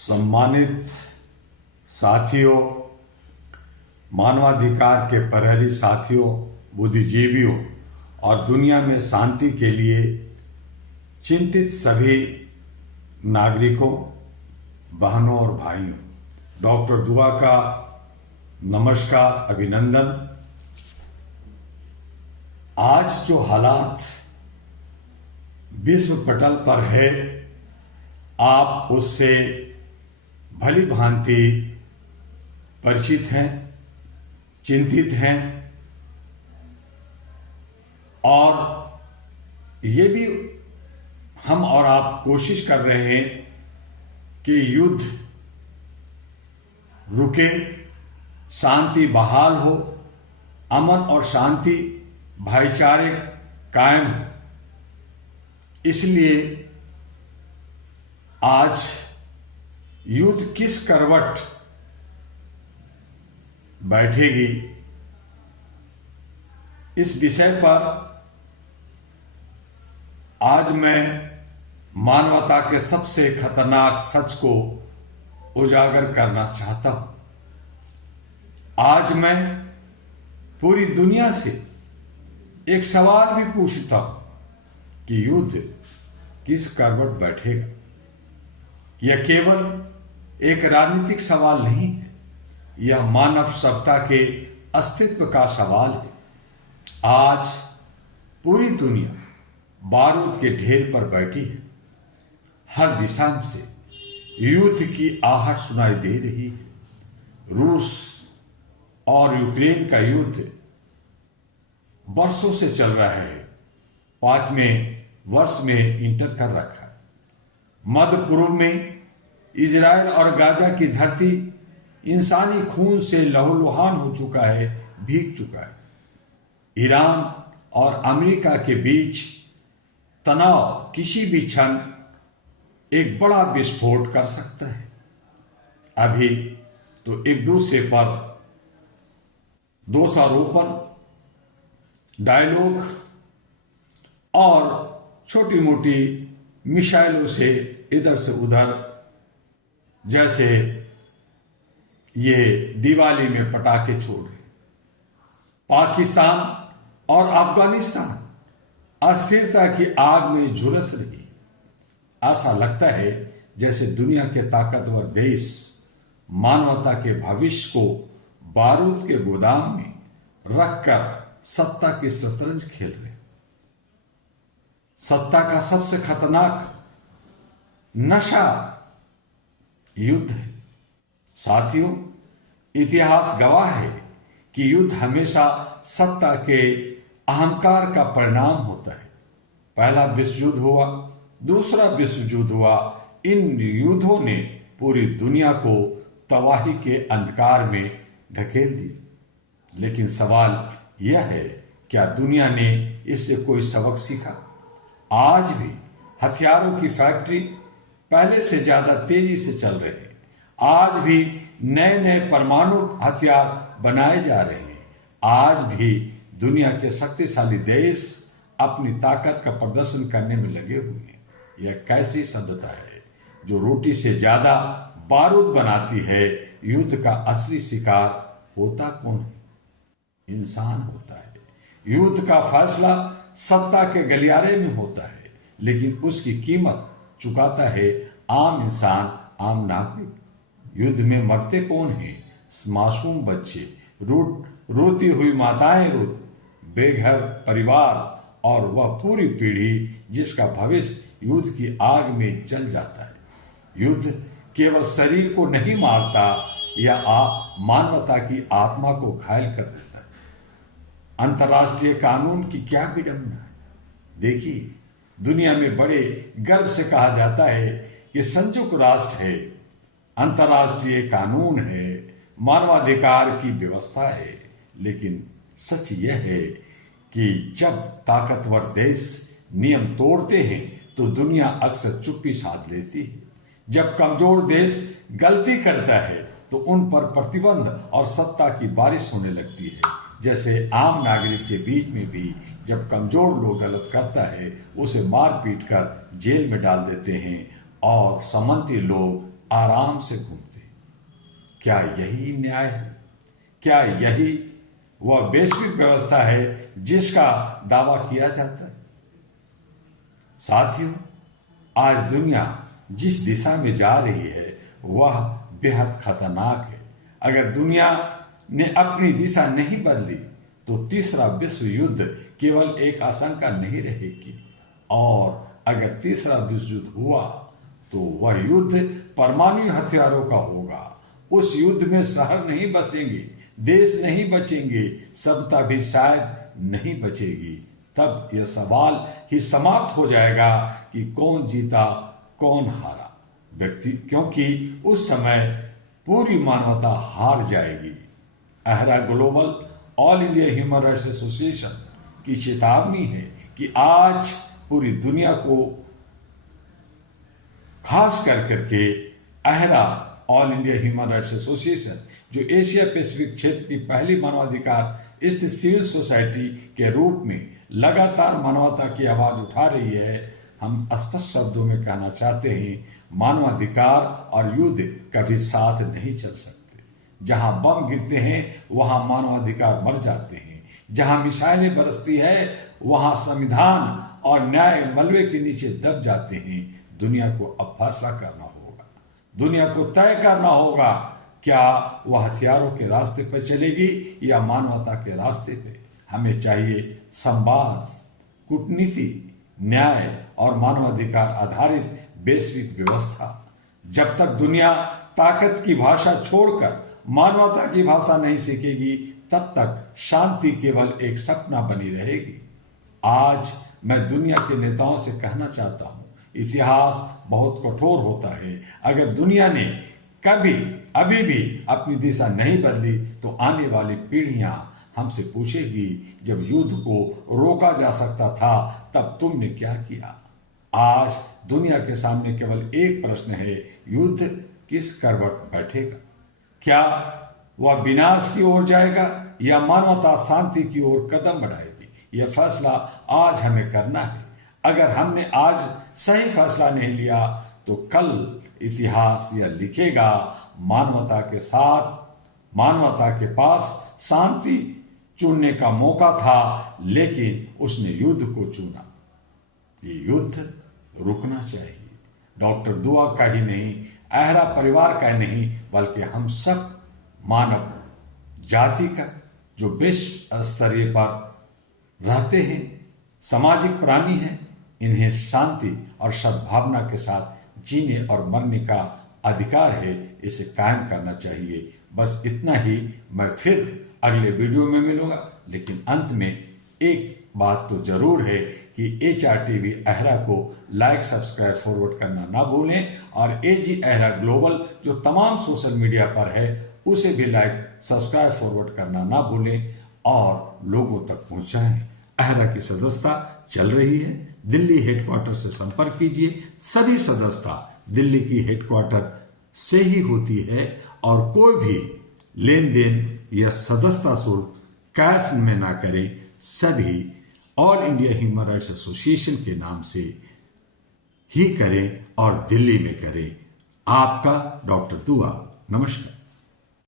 सम्मानित साथियों, मानवाधिकार के प्रहरी साथियों, बुद्धिजीवियों और दुनिया में शांति के लिए चिंतित सभी नागरिकों, बहनों और भाइयों, डॉक्टर दुआ का नमस्कार, अभिनंदन। आज जो हालात विश्व पटल पर है, आप उससे भली भांति परिचित हैं, चिंतित हैं और ये भी हम और आप कोशिश कर रहे हैं कि युद्ध रुके, शांति बहाल हो, अमन और शांति भाईचारे कायम हो। इसलिए आज युद्ध किस करवट बैठेगी, इस विषय पर आज मैं मानवता के सबसे खतरनाक सच को उजागर करना चाहता हूं। आज मैं पूरी दुनिया से एक सवाल भी पूछता हूं कि युद्ध किस करवट बैठेगा। यह केवल एक राजनीतिक सवाल नहीं है, यह मानव सत्ता के अस्तित्व का सवाल है। आज पूरी दुनिया बारूद के ढेर पर बैठी है। हर दिशा से युद्ध की आहट सुनाई दे रही है। रूस और यूक्रेन का युद्ध वर्षों से चल रहा है, 5वें वर्ष में इंटर कर रखा है। मध्य पूर्व में इजराइल और गाजा की धरती इंसानी खून से लहूलुहान हो चुका है, भीग चुका है। ईरान और अमेरिका के बीच तनाव किसी भी क्षण एक बड़ा विस्फोट कर सकता है। अभी तो एक दूसरे पर दोषारोपण, डायलॉग और छोटी मोटी मिसाइलों से इधर से उधर, जैसे ये दिवाली में पटाखे छोड़ रहे। पाकिस्तान और अफगानिस्तान अस्थिरता की आग में झुलस रही। ऐसा लगता है जैसे दुनिया के ताकतवर देश मानवता के भविष्य को बारूद के गोदाम में रखकर सत्ता की शतरंज खेल रहे। सत्ता का सबसे खतरनाक नशा युद्ध है। साथियों, इतिहास गवाह है कि युद्ध हमेशा सत्ता के अहंकार का परिणाम होता है। पहला विश्व युद्ध हुआ, दूसरा विश्व युद्ध हुआ। इन युद्धों ने पूरी दुनिया को तबाही के अंधकार में ढकेल दिया। लेकिन सवाल यह है, क्या दुनिया ने इससे कोई सबक सीखा? आज भी हथियारों की फैक्ट्री पहले से ज्यादा तेजी से चल रही है। आज भी नए नए परमाणु हथियार बनाए जा रहे हैं। आज भी दुनिया के शक्तिशाली देश अपनी ताकत का प्रदर्शन करने में लगे हुए हैं। यह कैसी सभ्यता है जो रोटी से ज्यादा बारूद बनाती है? युद्ध का असली शिकार होता कौन है? इंसान होता है। युद्ध का फैसला सत्ता के गलियारे में होता है, लेकिन उसकी कीमत चुकाता है आम इंसान, आम नागरिक। युद्ध में मरते कौन हैं? मासूम बच्चे, रोती हुई माताएं, बेघर परिवार और वह पूरी पीढ़ी जिसका भविष्य युद्ध की आग में जल जाता है। युद्ध केवल शरीर को नहीं मारता, यह मानवता की आत्मा को घायल कर देता है। अंतर्राष्ट्रीय कानून की क्या विडंबना है। देखिए, दुनिया में बड़े गर्व से कहा जाता है कि संयुक्त राष्ट्र है, अंतर्राष्ट्रीय कानून है, मानवाधिकार की व्यवस्था है। लेकिन सच यह है कि जब ताकतवर देश नियम तोड़ते हैं तो दुनिया अक्सर चुप्पी साध लेती है। जब कमजोर देश गलती करता है तो उन पर प्रतिबंध और सत्ता की बारिश होने लगती है। जैसे आम नागरिक के बीच में भी जब कमजोर लोग गलत करता है, उसे मार पीट कर जेल में डाल देते हैं और सामंती लोग आराम से घूमते। क्या यही न्याय है? क्या यही वह वैश्विक व्यवस्था है जिसका दावा किया जाता है? साथियों, आज दुनिया जिस दिशा में जा रही है वह बेहद खतरनाक है। अगर दुनिया ने अपनी दिशा नहीं बदली तो तीसरा विश्व युद्ध केवल एक आशंका नहीं रहेगी, और अगर तीसरा विश्व युद्ध हुआ तो वह युद्ध परमाणु हथियारों का होगा। उस युद्ध में शहर नहीं बचेंगे, देश नहीं बचेंगे, सभ्यता भी शायद नहीं बचेगी। तब यह सवाल ही समाप्त हो जाएगा कि कौन जीता कौन हारा व्यक्ति, क्योंकि उस समय पूरी मानवता हार जाएगी। AHRA global all India human rights association की चेतावनी है कि आज पूरी दुनिया को, खास करके AHRA all India human rights association, जो एशिया पैसिफिक क्षेत्र की पहली मानवाधिकार स्थित सिविल सोसाइटी के रूप में लगातार मानवता की आवाज उठा रही है, हम स्पष्ट शब्दों में कहना चाहते हैं, मानवाधिकार और युद्ध कभी साथ नहीं चल सकते। जहां बम गिरते हैं वहां मानवाधिकार मर जाते हैं। जहां मिसाइलें बरसती है वहां संविधान और न्याय मलबे के नीचे दब जाते हैं। दुनिया को अब फैसला करना होगा, दुनिया को तय करना होगा, क्या वह हथियारों के रास्ते पर चलेगी या मानवता के रास्ते पे। हमें चाहिए संवाद, कूटनीति, न्याय और मानवाधिकार आधारित वैश्विक व्यवस्था। जब तक दुनिया ताकत की भाषा छोड़कर मानवता की भाषा नहीं सीखेगी, तब तक शांति केवल एक सपना बनी रहेगी। आज मैं दुनिया के नेताओं से कहना चाहता हूं, इतिहास बहुत कठोर होता है। अगर दुनिया ने अभी भी अपनी दिशा नहीं बदली तो आने वाली पीढ़ियां हमसे पूछेगी, जब युद्ध को रोका जा सकता था तब तुमने क्या किया। आज दुनिया के सामने केवल एक प्रश्न है, युद्ध किस करवट बैठेगा? क्या वह विनाश की ओर जाएगा या मानवता शांति की ओर कदम बढ़ाएगी? यह फैसला आज हमें करना है। अगर हमने आज सही फैसला नहीं लिया तो कल इतिहास यह लिखेगा, मानवता के साथ, मानवता के पास शांति चुनने का मौका था लेकिन उसने युद्ध को चुना। ये युद्ध रुकना चाहिए। डॉक्टर दुआ का ही नहीं, अहरा परिवार का नहीं, बल्कि हम सब मानव जाति का, जो विश्व स्तरीय पर रहते हैं, सामाजिक प्राणी हैं, इन्हें शांति और सद्भावना के साथ जीने और मरने का अधिकार है। इसे कायम करना चाहिए। बस इतना ही। मैं फिर अगले वीडियो में मिलूंगा, लेकिन अंत में एक बात तो जरूर है कि HRTV अहरा को लाइक, सब्सक्राइब, फॉरवर्ड करना ना भूलें, और AG अहरा ग्लोबल जो तमाम सोशल मीडिया पर है उसे भी लाइक, सब्सक्राइब, फॉरवर्ड करना ना भूलें और लोगों तक पहुंचाएं। अहरा की सदस्यता चल रही है। दिल्ली हेडक्वार्टर से संपर्क कीजिए। सभी सदस्यता दिल्ली की हेडक्वार्टर से ही होती है और कोई भी लेन देन या सदस्यता शुल्क कैश में ना करें। सभी all India human rights association के नाम से ही करें और दिल्ली में करें। आपका डॉक्टर दुआ। नमस्कार।